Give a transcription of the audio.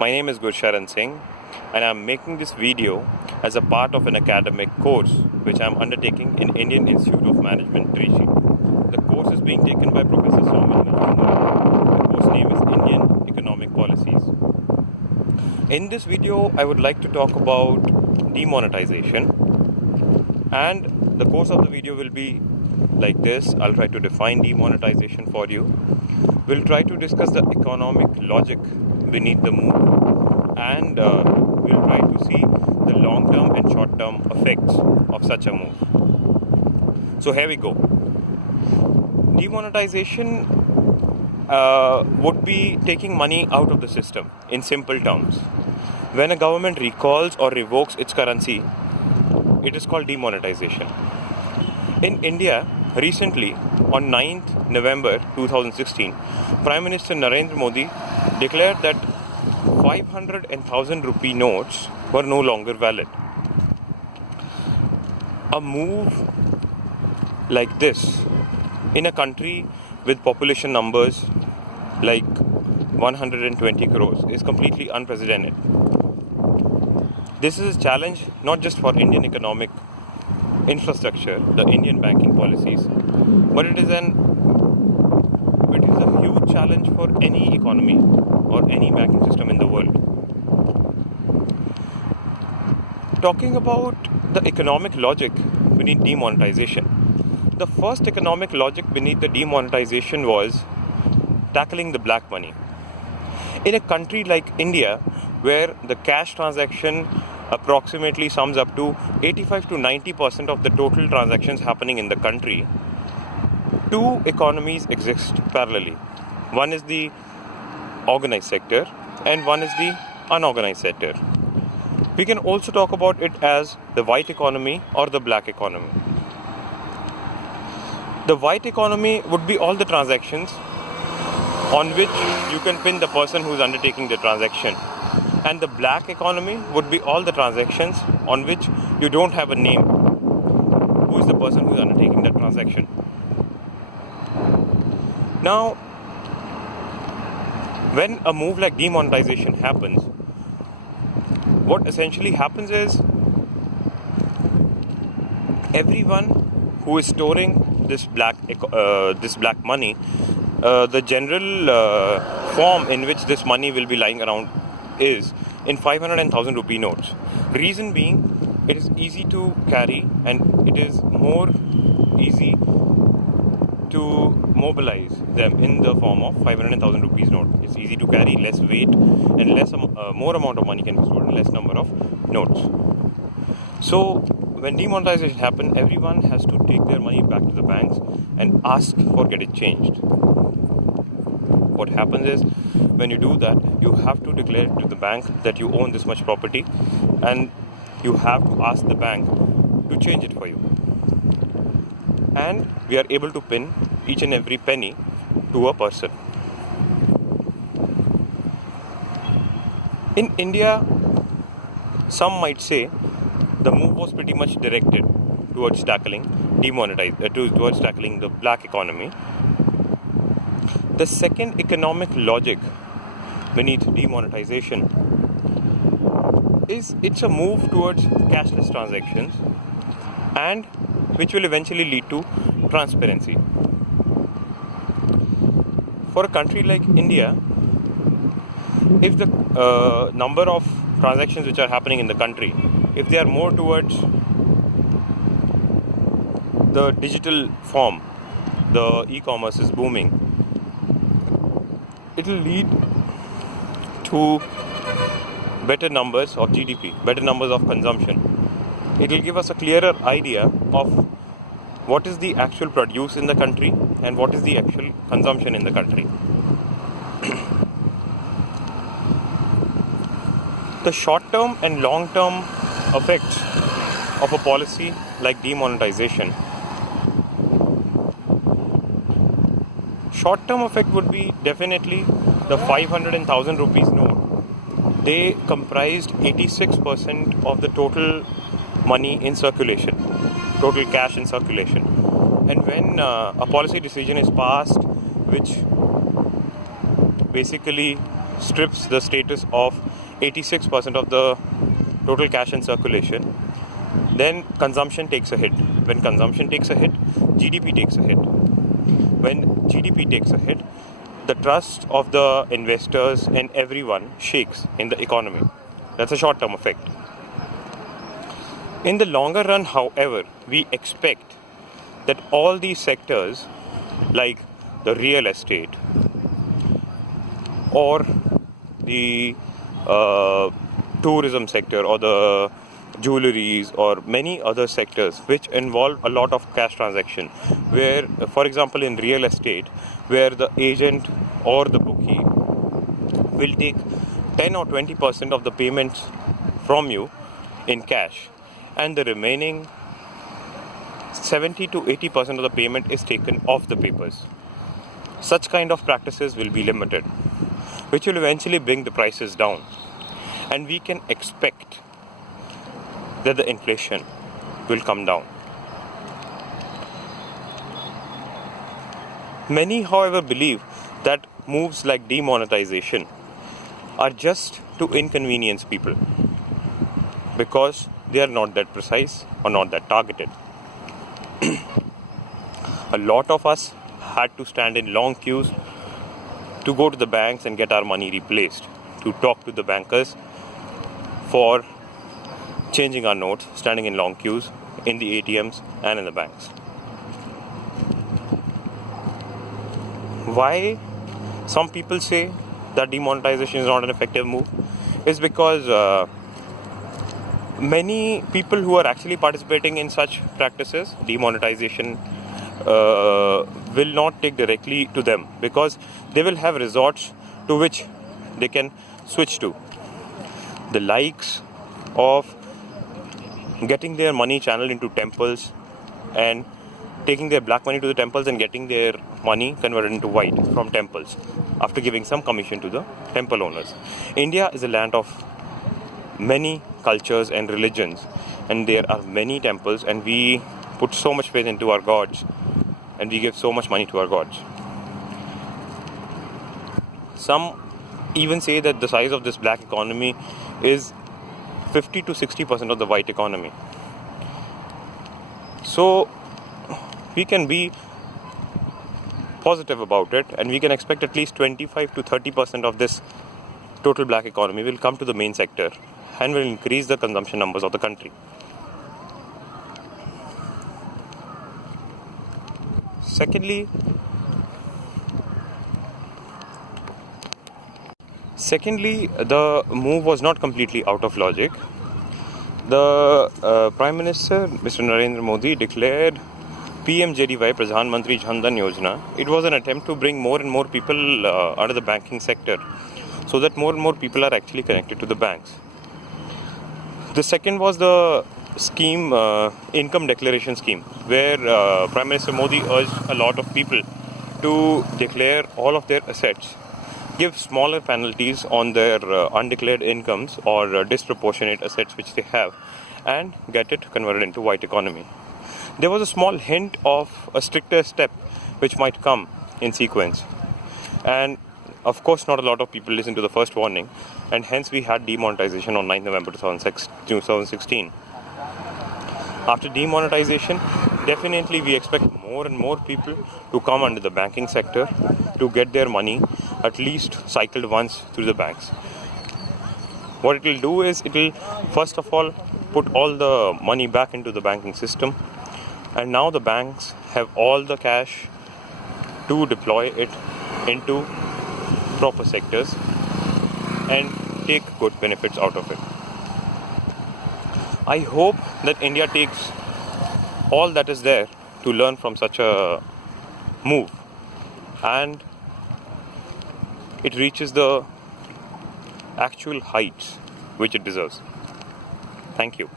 My name is Gursharan Singh and I am making this video as a part of an academic course which I am undertaking in Indian Institute of Management, Trichy. The course is being taken by Professor Saumen Majumdar. The course name is Indian Economic Policies. In this video, I would like to talk about demonetization, and the course of the video will be like this. I'll try to define demonetization for you. We'll try to discuss the economic logic beneath the move, and we'll try to see the long-term and short-term effects of such a move. So here we go. Demonetization would be taking money out of the system in simple terms. When a government recalls or revokes its currency, it is called demonetization. In India, recently, on 9th November 2016, Prime Minister Narendra Modi declared that 500 and 1000 rupee notes were no longer valid. A move like this in a country with population numbers like 120 crores is completely unprecedented. This is a challenge not just for Indian economic infrastructure, the Indian banking policies, but it is a huge challenge for any economy or any banking system in the world. Talking about the economic logic beneath demonetization, the first economic logic beneath the demonetization was tackling the black money. In a country like India, where the cash transaction approximately sums up to 85 to 90% of the total transactions happening in the country, two economies exist parallelly. One is the organized sector and one is the unorganized sector. We can also talk about it as the white economy or the black economy. The white economy would be all the transactions on which you can pin the person who is undertaking the transaction. And the black economy would be all the transactions on which you don't have a name. Who is the person who is undertaking that transaction? Now, when a move like demonetization happens, what essentially happens is everyone who is storing this black money, the general form in which this money will be lying around is in 500 and 1000 rupee notes. Reason being, it is easy to carry and it is more easy to mobilize them in the form of 500 and 1000 rupees note. It's easy to carry, less weight, and more amount of money can be stored in less number of notes. So when demonetization happens, everyone has to take their money back to the banks and ask for get it changed. What happens is, when you do that, you have to declare to the bank that you own this much property, and you have to ask the bank to change it for you. And we are able to pin each and every penny to a person. In India, some might say the move was pretty much directed towards tackling towards tackling the black economy. The second economic logic beneath demonetization is it's a move towards cashless transactions, and which will eventually lead to transparency. For a country like India, if the number of transactions which are happening in the country, if they are more towards the digital form, the e-commerce is booming, it will lead to better numbers of GDP, better numbers of consumption. It will give us a clearer idea of what is the actual produce in the country and what is the actual consumption in the country. The short-term and long-term effects of a policy like demonetization. Short-term effect would be definitely the 500 and 1000 rupees note. They comprised 86% of the total money in circulation, total cash in circulation. And when a policy decision is passed which basically strips the status of 86% of the total cash in circulation, then consumption takes a hit. When consumption takes a hit, GDP takes a hit. When GDP takes a hit, the trust of the investors and everyone shakes in the economy. That's a short-term effect. In the longer run, however, we expect that all these sectors, like the real estate or the tourism sector or the jewelries or many other sectors which involve a lot of cash transaction, where, for example, in real estate, where the agent or the bookie will take 10 or 20% of the payments from you in cash, and the remaining 70 to 80% of the payment is taken off the papers. Such kind of practices will be limited, which will eventually bring the prices down. And we can expect that the inflation will come down. Many, however, believe that moves like demonetization are just to inconvenience people because they are not that precise or not that targeted. A lot of us had to stand in long queues to go to the banks and get our money replaced, to talk to the bankers for changing our notes, standing in long queues in the ATMs and in the banks. Why some people say that demonetization is not an effective move is because many people who are actually participating in such practices, demonetization, will not take directly to them because they will have resorts to which they can switch to. The likes of getting their money channeled into temples and taking their black money to the temples and getting their money converted into white from temples after giving some commission to the temple owners. India is a land of many cultures and religions, and there are many temples, and we put so much faith into our gods and we give so much money to our gods. Some even say that the size of this black economy is 50 to 60% of the white economy. So we can be positive about it, and we can expect at least 25 to 30% of this total black economy will come to the main sector and will increase the consumption numbers of the country. Secondly, the move was not completely out of logic. The Prime Minister, Mr. Narendra Modi, declared PMJDY, Pradhan Mantri Jan Dhan Yojana. It was an attempt to bring more and more people under the banking sector so that more and more people are actually connected to the banks. The second was the scheme, income declaration scheme, where Prime Minister Modi urged a lot of people to declare all of their assets, give smaller penalties on their undeclared incomes or disproportionate assets which they have, and get it converted into white economy. There was a small hint of a stricter step which might come in sequence, and of course not a lot of people listened to the first warning, and hence we had demonetization on 9th November 2016. After demonetization, definitely we expect more and more people to come under the banking sector to get their money at least cycled once through the banks. What it will do is it will first of all put all the money back into the banking system, and now the banks have all the cash to deploy it into proper sectors and take good benefits out of it. I hope that India takes all that is there to learn from such a move, and it reaches the actual heights which it deserves. Thank you.